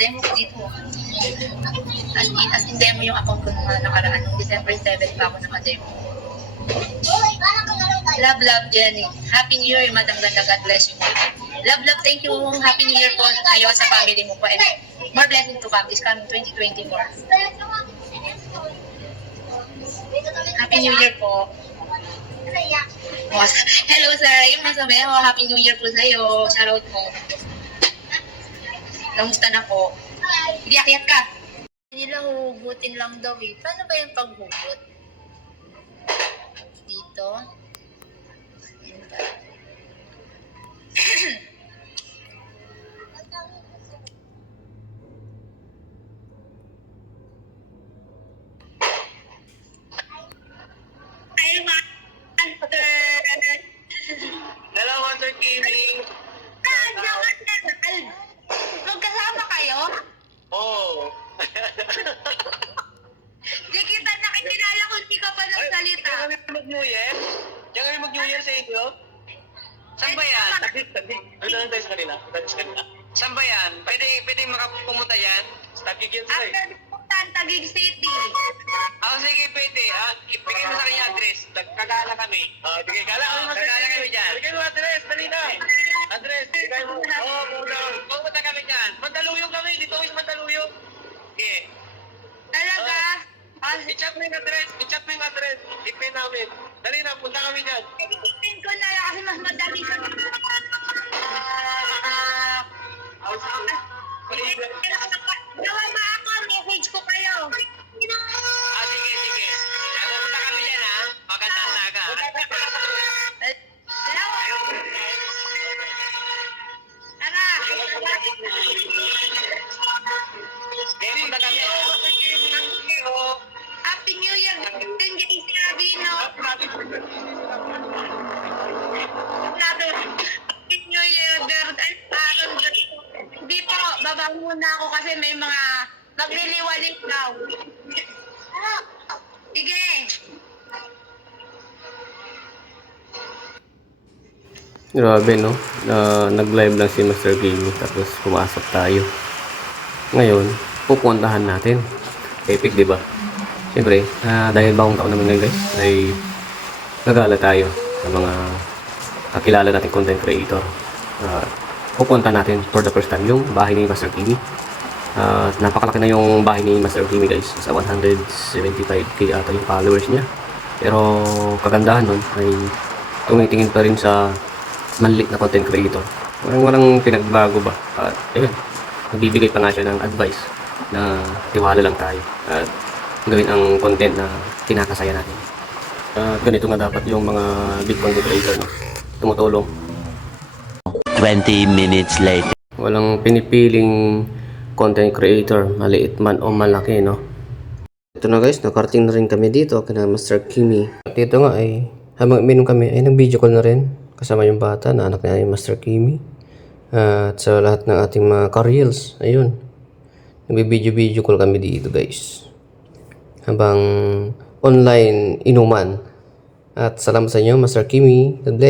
demo ko dito. As in demo yung account ko nung nakaraan. Nung December 7 pa ako nakademo. Love, Jenny. Happy New Year, Madam Ganda. God bless you. Love, thank you. Happy New Year po kayo sa family mo po. And more blessings to come this coming 2024. Happy New Year po. Hello, sir. Yung masabi mo, Happy New Year po sa'yo. Shoutout po. Kamusta na po? Hindi akyat ka. Nila hugutin lang daw eh. Paano ba yung paghugot? Dito. Hello, Master Kimi. Magkasama kayo? Oh. Di kita nakikilala kung di ka pa nagsalita. Diyan kami mag-New Year? Diyan kami mag-New Year sa inyo? Saan ba yan? Dito lang tayo sa kanila. Saan ba yan? Pwede makapumunta yan? Tagig yan sila eh. After pumuntan, Taguig City. Sige, pwede. Bigay mo sa kanya address. Kagala kami. Bigay kagala kami dyan. Bigay mo address, dali na. Address, bigay mo. Muna. Pumunta kami dyan. Mandaluyong kami. Dito kami sa Mandaluyong. Sige. Talaga? I-chat mo yung address. I-pin namin. Dali na, punta kami dyan. Ipin ko na lang kasi mas madali siya. Gawa ba ako? Message ko kayo. Sige. Pupunta kami dyan, ha? Magandang naga. Hello? Tara. Punta kami. Happy New Year. Yung giting sinabi, no? Happy New Year, Aaron. Hindi po, baba muna ako kasi may mga magliliwalik daw. Sige. Grabe no, nag-live lang si Master Gaming tapos pumasok tayo. Ngayon, pupuntahan natin. Epic, di ba? Siyempre, dahil bagong taon naman ngayon guys, ay nagala tayo sa mga kakilala natin content creator. Pupunta natin for the first time yung bahay ni Master Kimi. Napakalaki na yung bahay ni Master Kimi guys. Sa 175k ata yung followers niya. Pero kagandahan nun ay tumitingin pa rin sa maliit na content creator. Walang pinagbago ba. At ayun, nagbibigay pa nga siya ng advice na tiwala lang tayo. At gawin ang content na kinakasaya natin. Ganito nga dapat yung mga big content creator, no? Tumutulong. 20 minutes later. Walang pinipiling content creator, maliit man o malaki, no? Ito na guys, nakarating na rin kami dito kina Master Kimi. At dito nga ay, habang uminom kami, ay nag-video call na rin. Kasama yung bata na anak niya yung Master Kimi. At sa lahat ng ating mga ka-reels, ayun. Nag-video call kami dito guys. Habang online inuman. At salamat sa inyo, Master Kimi. God bless.